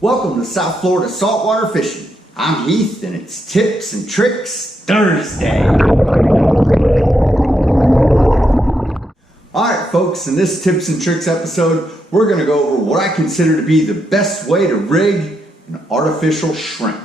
Welcome to South Florida Saltwater Fishing. I'm Heath and it's Tips and Tricks Thursday. Alright folks, in this Tips and Tricks episode, we're going to go over what I consider to be the best way to rig an artificial shrimp.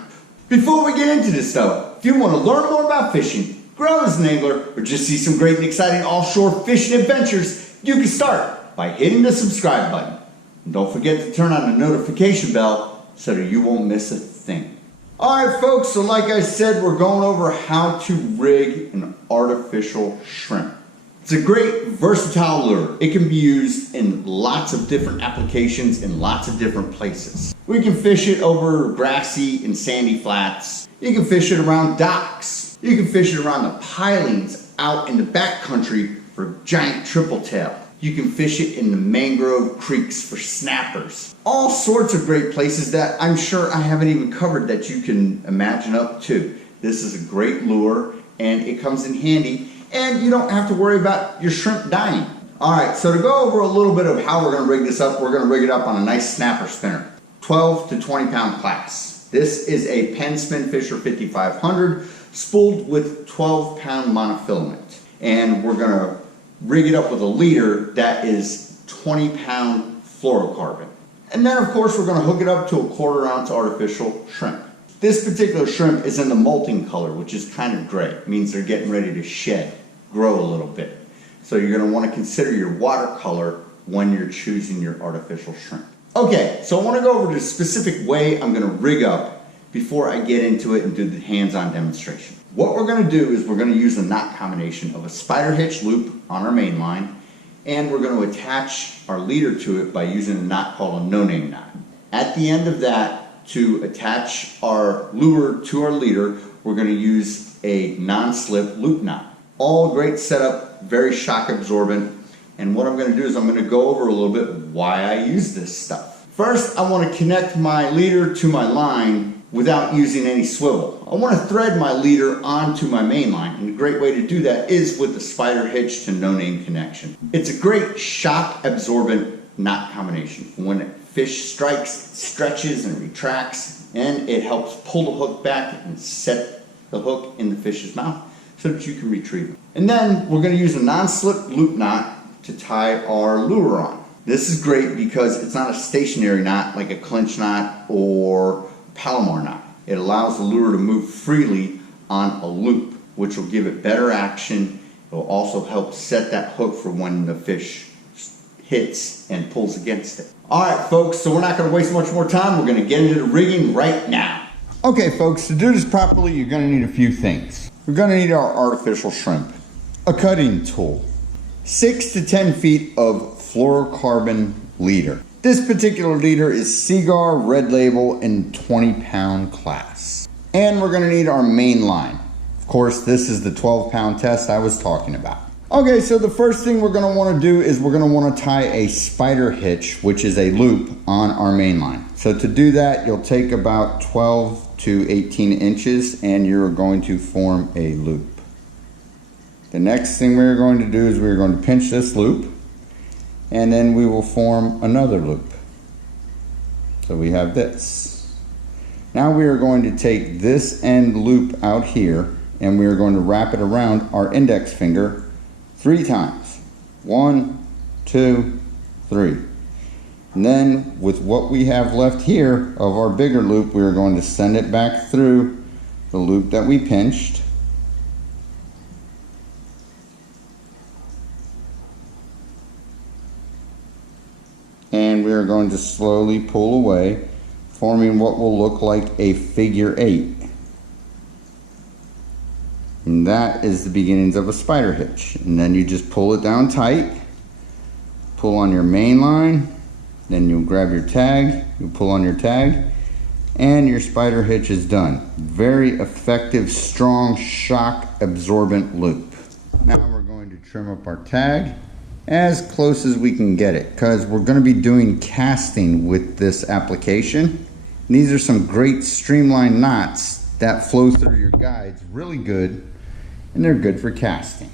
Before we get into this though, if you want to learn more about fishing, grow as an angler, or just see some great and exciting offshore fishing adventures, you can start by hitting the subscribe button. And don't forget to turn on the notification bell so that you won't miss a thing. Alright folks, so like I said, we're going over how to rig an artificial shrimp. It's a great versatile lure. It can be used in lots of different applications in lots of different places. We can fish it over grassy and sandy flats. You can fish it around docks. You can fish it around the pilings out in the backcountry for giant triple tail. You can fish it in the mangrove creeks for snappers. All sorts of great places that I'm sure I haven't even covered that you can imagine up to. This is a great lure and it comes in handy and you don't have to worry about your shrimp dying. Alright, so to go over a little bit of how we're going to rig this up, we're going to rig it up on a nice snapper spinner. 12 to 20 pound class. This is a Penn Spinfisher 5500 spooled with 12 pound monofilament. And we're going to rig it up with a leader that is 20 pound fluorocarbon. And then of course we're going to hook it up to a 1/4 ounce artificial shrimp. This particular shrimp is in the molting color, which is kind of gray. It means they're getting ready to shed, grow a little bit. So you're going to want to consider your watercolor when you're choosing your artificial shrimp. Okay, so I want to go over the specific way I'm going to rig up before I get into it and do the hands-on demonstration. What we're going to do is we're going to use a knot combination of a spider hitch loop on our main line, and we're going to attach our leader to it by using a knot called a no-name knot. At the end of that, to attach our lure to our leader, we're going to use a non-slip loop knot. All great setup, very shock absorbent, and what I'm going to do is I'm going to go over a little bit why I use this stuff. First, I want to connect my leader to my line without using any swivel. I want to thread my leader onto my main line, and a great way to do that is with the spider hitch to no-name connection. It's a great shock absorbent knot combination. When a fish strikes, it stretches and retracts, and it helps pull the hook back and set the hook in the fish's mouth so that you can retrieve it. And then we're going to use a non-slip loop knot to tie our lure on. This is great because it's not a stationary knot like a clinch knot or Palomar knot. It allows the lure to move freely on a loop, which will give it better action. It will also help set that hook for when the fish hits and pulls against it. Alright folks, so we're not going to waste much more time. We're going to get into the rigging right now. Okay folks, to do this properly, you're going to need a few things. We're going to need our artificial shrimp, a cutting tool, 6 to 10 feet of fluorocarbon leader. This particular leader is Seaguar Red Label in 20 pound class. And we're going to need our main line. Of course, this is the 12 pound test I was talking about. Okay, so the first thing we're going to want to do is we're going to want to tie a spider hitch, which is a loop, on our main line. So to do that, you'll take about 12 to 18 inches and you're going to form a loop. The next thing we're going to do is we're going to pinch this loop, and then we will form another loop. So we have this. Now we are going to take this end loop out here and we are going to wrap it around our index finger 3 times. 1, 2, 3. And then with what we have left here of our bigger loop, we are going to send it back through the loop that we pinched. And we are going to slowly pull away, forming what will look like a figure 8. And that is the beginnings of a spider hitch. And then you just pull it down tight, pull on your main line, then you'll grab your tag, you pull on your tag, and your spider hitch is done. Very effective, strong, shock absorbent loop. Now we're going to trim up our tag as close as we can get it, because we're going to be doing casting with this application. And these are some great streamlined knots that flow through your guides really good, and they're good for casting.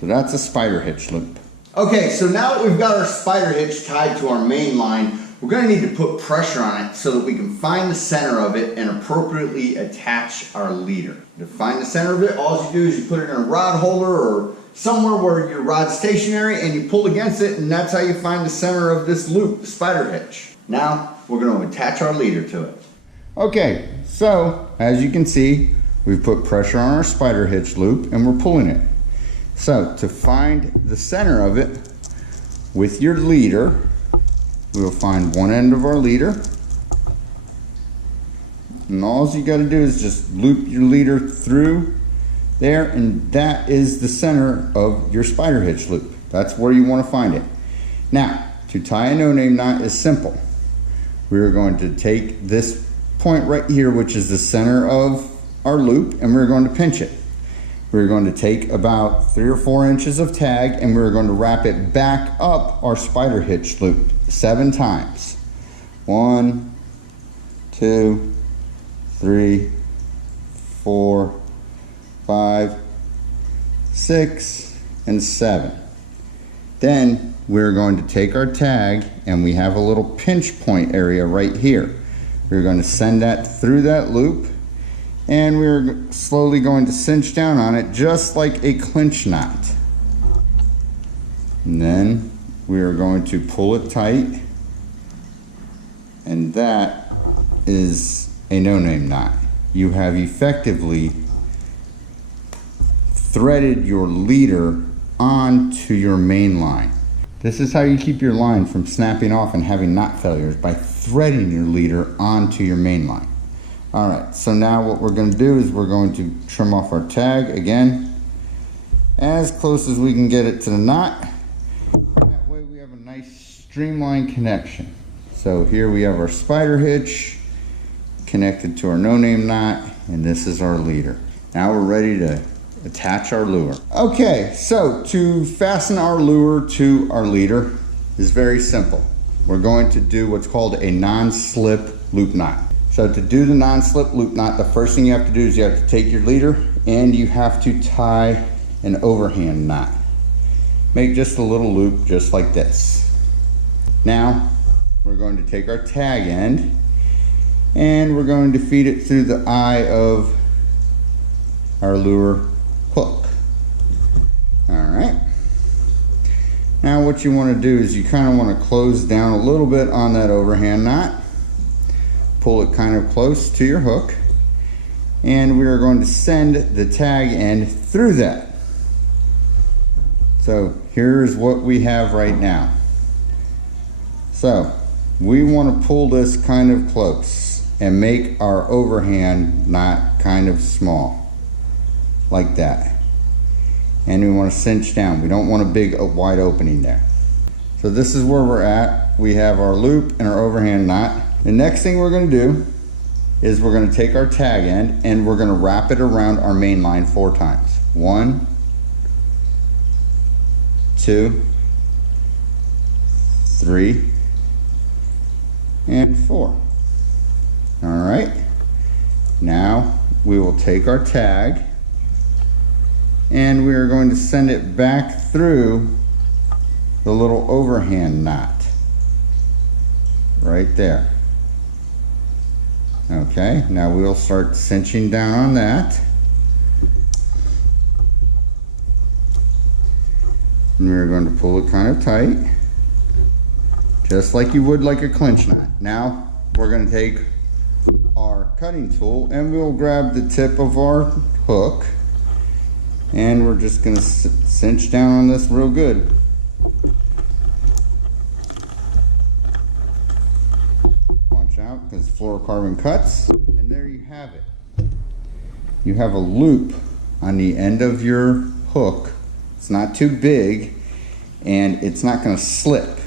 So that's a spider hitch loop. Okay, so now that we've got our spider hitch tied to our main line, we're going to need to put pressure on it so that we can find the center of it and appropriately attach our leader. To find the center of it, all you do is you put it in a rod holder or somewhere where your rod's stationary and you pull against it, and that's how you find the center of this loop, the spider hitch. Now we're going to attach our leader to it. Okay, so as you can see, we've put pressure on our spider hitch loop and we're pulling it. So to find the center of it with your leader, we will find one end of our leader, and all you got to do is just loop your leader through there, and that is the center of your spider hitch loop. That's where you want to find it. Now, to tie a no-name knot is simple. We're going to take this point right here, which is the center of our loop, and we're going to pinch it. We're going to take about 3 or 4 inches of tag, and we're going to wrap it back up our spider hitch loop 7 times. 1, 2, 3, 4, 5, 6, and 7. Then we're going to take our tag, and we have a little pinch point area right here. We're going to send that through that loop, and we're slowly going to cinch down on it just like a clinch knot. And then we are going to pull it tight, and that is a no-name knot. You have effectively threaded your leader onto your main line. This is how you keep your line from snapping off and having knot failures, by threading your leader onto your main line. Alright, so now what we're going to do is we're going to trim off our tag again, as close as we can get it to the knot. That way we have a nice streamlined connection. So here we have our spider hitch connected to our no-name knot, and this is our leader. Now we're ready to attach our lure. Okay, so to fasten our lure to our leader is very simple. We're going to do what's called a non-slip loop knot. So to do the non-slip loop knot, the first thing you have to do is you have to take your leader and you have to tie an overhand knot. Make just a little loop just like this. Now we're going to take our tag end and we're going to feed it through the eye of our lure hook. Alright. Now what you want to do is you kind of want to close down a little bit on that overhand knot. Pull it kind of close to your hook, and we are going to send the tag end through that. So here's what we have right now. So we want to pull this kind of close and make our overhand knot kind of small, like that. And we want to cinch down. We don't want a big wide opening there. So this is where we're at. We have our loop and our overhand knot. The next thing we're going to do is we're going to take our tag end and we're going to wrap it around our main line 4 times. 1, 2, 3, and 4. All right. Now we will take our tag and we are going to send it back through the little overhand knot right there. Okay, now we'll start cinching down on that. And we're going to pull it kind of tight, just like you would like a clinch knot. Now we're going to take our cutting tool and we'll grab the tip of our hook, and we're just going to cinch down on this real good. Because fluorocarbon cuts, and there you have it. You have a loop on the end of your hook. It's not too big and it's not going to slip.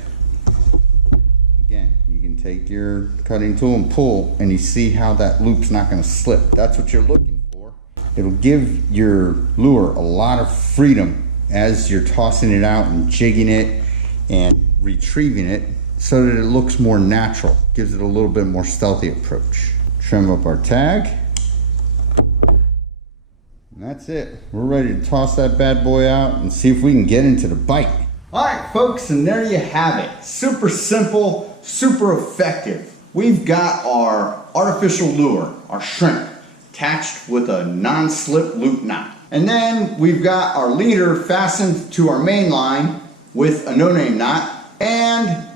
Again, you can take your cutting tool and pull, and you see how that loop's not going to slip. That's what you're looking for. It'll give your lure a lot of freedom as you're tossing it out and jigging it and retrieving it, so that it looks more natural, gives it a little bit more stealthy approach. Trim up our tag, and that's it. We're ready to toss that bad boy out and see if we can get into the bite. All right, folks, and there you have it. Super simple, super effective. We've got our artificial lure, our shrimp, attached with a non-slip loop knot. And then we've got our leader fastened to our main line with a no-name knot, and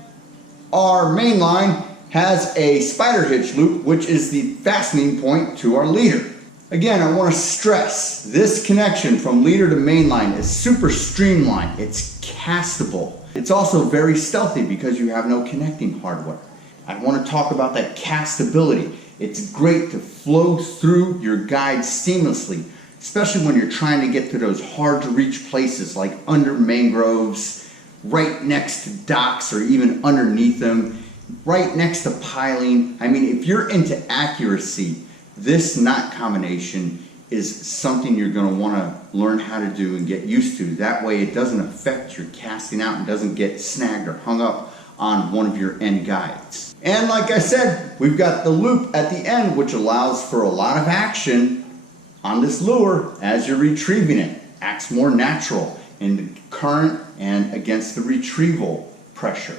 our main line has a spider hitch loop, which is the fastening point to our leader. Again, I want to stress this connection from leader to main line is super streamlined. It's castable. It's also very stealthy because you have no connecting hardware. I want to talk about that castability. It's great to flow through your guide seamlessly, especially when you're trying to get to those hard to reach places like under mangroves, right next to docks or even underneath them, right next to piling. I mean, if you're into accuracy, this knot combination is something you're going to want to learn how to do and get used to. That way it doesn't affect your casting out and doesn't get snagged or hung up on one of your end guides. And like I said, we've got the loop at the end, which allows for a lot of action on this lure as you're retrieving it. Acts more natural in the current and against the retrieval pressure.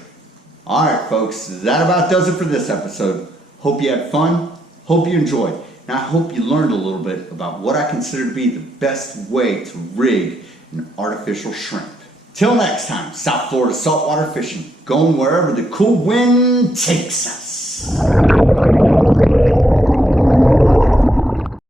All right, folks, that about does it for this episode. Hope you had fun. Hope you enjoyed. And I hope you learned a little bit about what I consider to be the best way to rig an artificial shrimp. Till next time, South Florida saltwater fishing, going wherever the cool wind takes us.